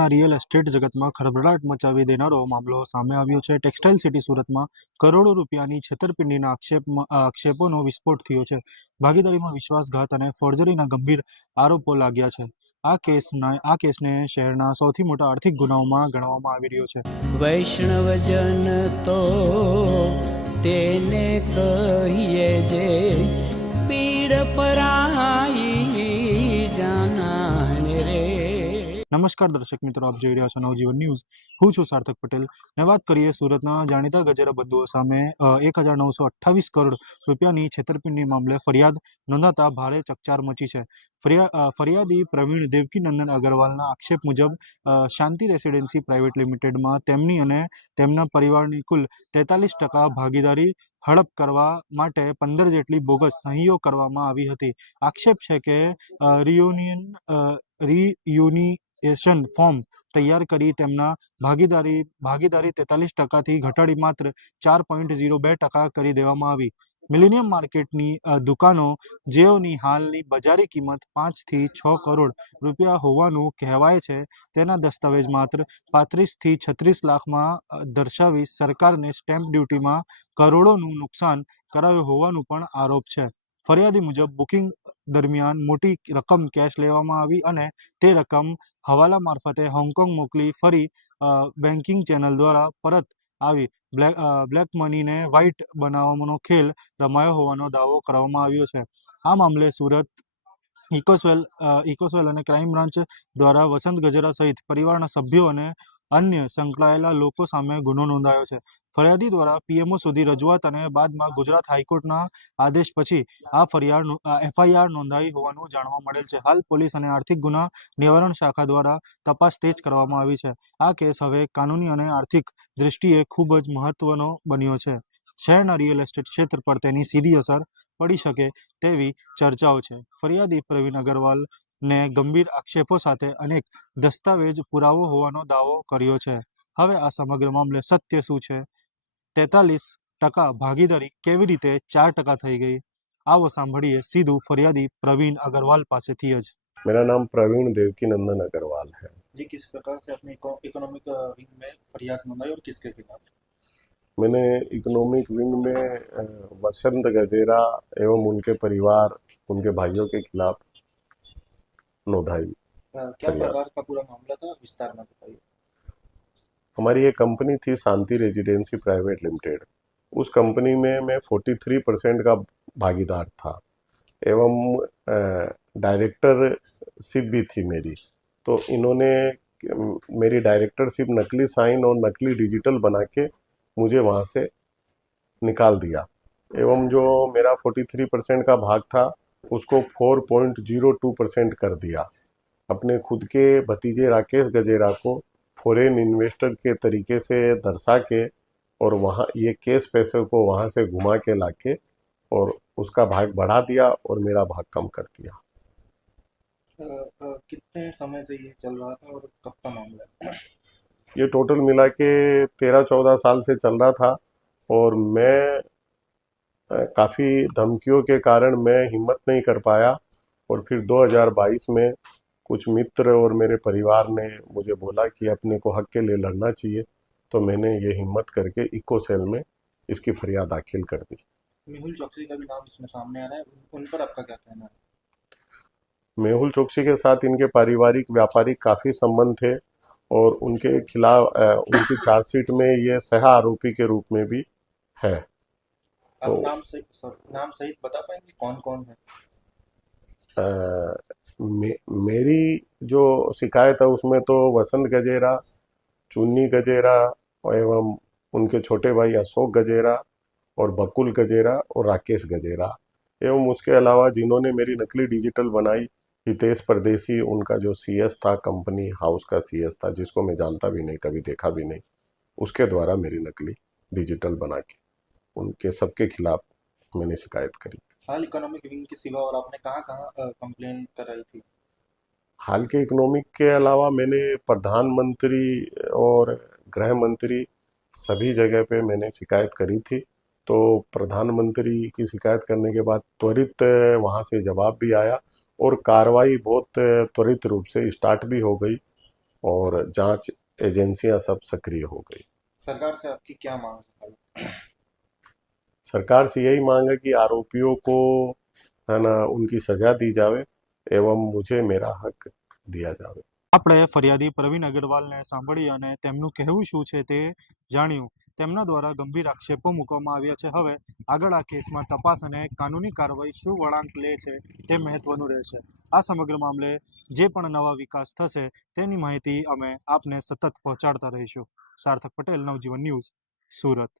શહેરના real estate જગતમાં ખળભળાટ મચાવી દેનારો મામલો સામે આવ્યો છે। ટેક્સટાઇલ સિટી સુરતમાં કરોડો રૂપિયાની છેતરપિંડીના આક્ષેપોનો વિસ્ફોટ થયો છે। ભાગીદારીમાં વિશ્વાસઘાત અને ફોર્જરીના ગંભીર આરોપો લાગ્યા છે। આ કેસને શહેરના સૌથી મોટા આર્થિક ગુનાઓમાં ગણવામાં આવી રહ્યો છે। વૈષ્ણવજન તો તેને કહીએ જે પીડ પરાઈ જાનાને રે। નમસ્કાર દર્શક મિત્રો, આપ જોઈ રહ્યા છો નવજીવન ન્યૂઝ। હું છું સાર્થક પટેલ ને વાત કરીએ સુરતના જાણીતા ગજેરા બંધુઓ સામે 1928 કરોડ રૂપિયાની છેતરપિંડી મામલે ફરિયાદ નોંધાતા ભારે ચકચાર મચી છે। ફરિયાદી પ્રવીણ દેવકીનંદન અગ્રવાલના આક્ષેપ મુજબ શાંતિ રેસિડેન્સી પ્રાઇવેટ લિમિટેડમાં તેમની અને તેમના પરિવારની કુલ 43% ભાગીદારી હડપ કરવા માટે 15 જેટલી બોગસ સહીઓ કરવામાં આવી હતી। આક્ષેપ છે કે રિયુનિયન ફોર્મ તૈયાર કરી તેમના ભાગીદારી 43%થી ઘટાડી માત્ર 4.02% કરી દેવામાં આવી। મિલેનિયમ માર્કેટની દુકાનો, જેઓની હાલની બજારી કિંમત 5 થી 6 કરોડ રૂપિયા હોવાનું કહેવાય છે, તેના દસ્તાવેજ માત્ર 35 થી 36 લાખમાં દર્શાવી સરકારને સ્ટેમ્પ ડ્યુટીમાં કરોડોનું નુકસાન કરાયું હોવાનું પણ આરોપ છે। ફરિયાદી મુજબ બુકિંગ દરમિયાન મોટી રકમ કેશ લેવામાં આવી અને તે રકમ હવાલા મારફતે હોંગકોંગ મોકલી ફરી બેન્કિંગ ચેનલ દ્વારા પરત આવી બ્લેક મનીને વ્હાઇટ બનાવવાનો ખેલ રમાયો હોવાનો દાવો કરવામાં આવ્યો છે। આ મામલે સુરત ઇકોસેલ અને ક્રાઇમ બ્રાન્ચ દ્વારા વસંત ગજેરા સહિત પરિવારના સભ્યો અને અન્ય સંકળાયેલા લોકો સામે ગુનો નોંધાયો છે। ફરિયાદી દ્વારા પીએમઓ સુધી રજૂઆત અને બાદમાં ગુજરાત હાઈકોર્ટના આદેશ પછી આ એફઆઈઆર નોંધાઈ હોવાનું જાણવા મળેલ છે। હાલ પોલીસ અને આર્થિક ગુના નિવારણ શાખા દ્વારા તપાસ તેજ કરવામાં આવી છે। આ કેસ હવે કાનૂની અને આર્થિક દૃષ્ટિએ ખૂબ જ મહત્વનો બન્યો છે। શહેરના રિયલ એસ્ટેટ ક્ષેત્ર પર તેની સીધી અસર પડી શકે તેવી ચર્ચાઓ છે। ફરિયાદી પ્રવીણ અગ્રવાલ ને ગંભીર આક્ષેપો સાથે અનેક દસ્તાવેજ પુરાવો હોવાનો દાવો કર્યો છે। હવે આ સમગ્ર મામલે સત્ય શું છે? 43% ભાગીદારી કેવી રીતે 4% થઈ ગઈ? आओ सांभळिए सीधू फरियादी प्रवीण अग्रवाल पासेथी ज। मेरा नाम प्रवीण देवकीनंदन अग्रवाल है। जी, किस प्रकार से अपने इकोनॉमिक विंग में फरियाद मंगाई और किसके खिलाफ? मैंने इकोनॉमिक विंग में वसंत गजेरा एवं उनके परिवार, उनके भाइयों के खिलाफ नोंधाई। क्या प्रकार का पूरा मामला था, विस्तार में बताइए। हमारी एक कंपनी थी शांति रेजिडेंसी प्राइवेट लिमिटेड। उस कंपनी में मैं 43% का भागीदार था एवं डायरेक्टरशिप भी थी मेरी। तो इन्होंने मेरी डायरेक्टरशिप नकली साइन और नकली डिजिटल बना के मुझे वहाँ से निकाल दिया एवं जो मेरा 43% का भाग था उसको 4.02% कर दिया। अपने खुद के भतीजे राकेश गजेरा को फॉरेन इन्वेस्टर के तरीके से दर्शा के और वहाँ ये केस पैसे को वहाँ से घुमा के लाके और उसका भाग बढ़ा दिया और मेरा भाग कम कर दिया। कितने समय से ये चल रहा था और कब का मामला है? ये टोटल मिला के 13-14 साल से चल रहा था और मैं काफ़ी धमकियों के कारण मैं हिम्मत नहीं कर पाया और फिर 2022 में कुछ मित्र और मेरे परिवार ने मुझे बोला कि अपने को हक के लिए लड़ना चाहिए, तो मैंने ये हिम्मत करके इकोसेल में इसकी फरियाद दाखिल कर दी। मेहुल चौकसी का भी नाम इसमें सामने आ रहा है, उन पर आपका क्या कहना है? मेहुल चौकसी के साथ इनके पारिवारिक व्यापारिक काफ़ी संबंध थे और उनके खिलाफ उनकी चार्जशीट में ये सह आरोपी के रूप में भी है। तो नाम सहित बता पाएंगे कौन कौन है? मेरी जो शिकायत है उसमें तो वसंत गजेरा, चुन्नी गजेरा एवं उनके छोटे भाई अशोक गजेरा और बकुल गजेरा और राकेश गजेरा एवं उसके अलावा जिन्होंने मेरी नकली डिजिटल बनाई, हितेश परदेसी, उनका जो सीएस था, कंपनी हाउस का सीएस था, जिसको मैं जानता भी नहीं, कभी देखा भी नहीं, उसके द्वारा मेरी नकली डिजिटल बना के उनके सबके खिलाफ मैंने शिकायत करी। हाल इकोनॉमिक विंग के सिवा और आपने कहाँ कंप्लेन कराई थी? हाल के इकोनॉमिक के अलावा मैंने प्रधानमंत्री और गृह मंत्री सभी जगह पे मैंने शिकायत करी थी। तो प्रधानमंत्री की शिकायत करने के बाद त्वरित वहाँ से जवाब भी आया और कार्रवाई बहुत त्वरित रूप से स्टार्ट भी हो गई और जांच एजेंसियां सब सक्रिय हो गई। सरकार से आपकी क्या मांग है? सरकार से यही मांग है कि आरोपियों को है ना उनकी सजा दी जावे एवं मुझे मेरा हक दिया जावे। આપણે ફરિયાદી પ્રવીણ અગ્રવાલને સાંભળી અને તેમનું કહેવું શું છે તે જાણ્યું. તેમના દ્વારા ગંભીર આક્ષેપો મૂકવામાં આવ્યા છે. હવે આગળ આ કેસમાં તપાસ અને કાનૂની કાર્યવાહી શું વળાંક લે છે તે મહત્વનું રહેશે. આ સમગ્ર મામલે જે પણ નવા વિકાસ થશે તેની માહિતી અમે આપને સતત પહોંચાડતા રહીશું. સાર્થક પટેલ, નવજીવન ન્યૂઝ, સુરત.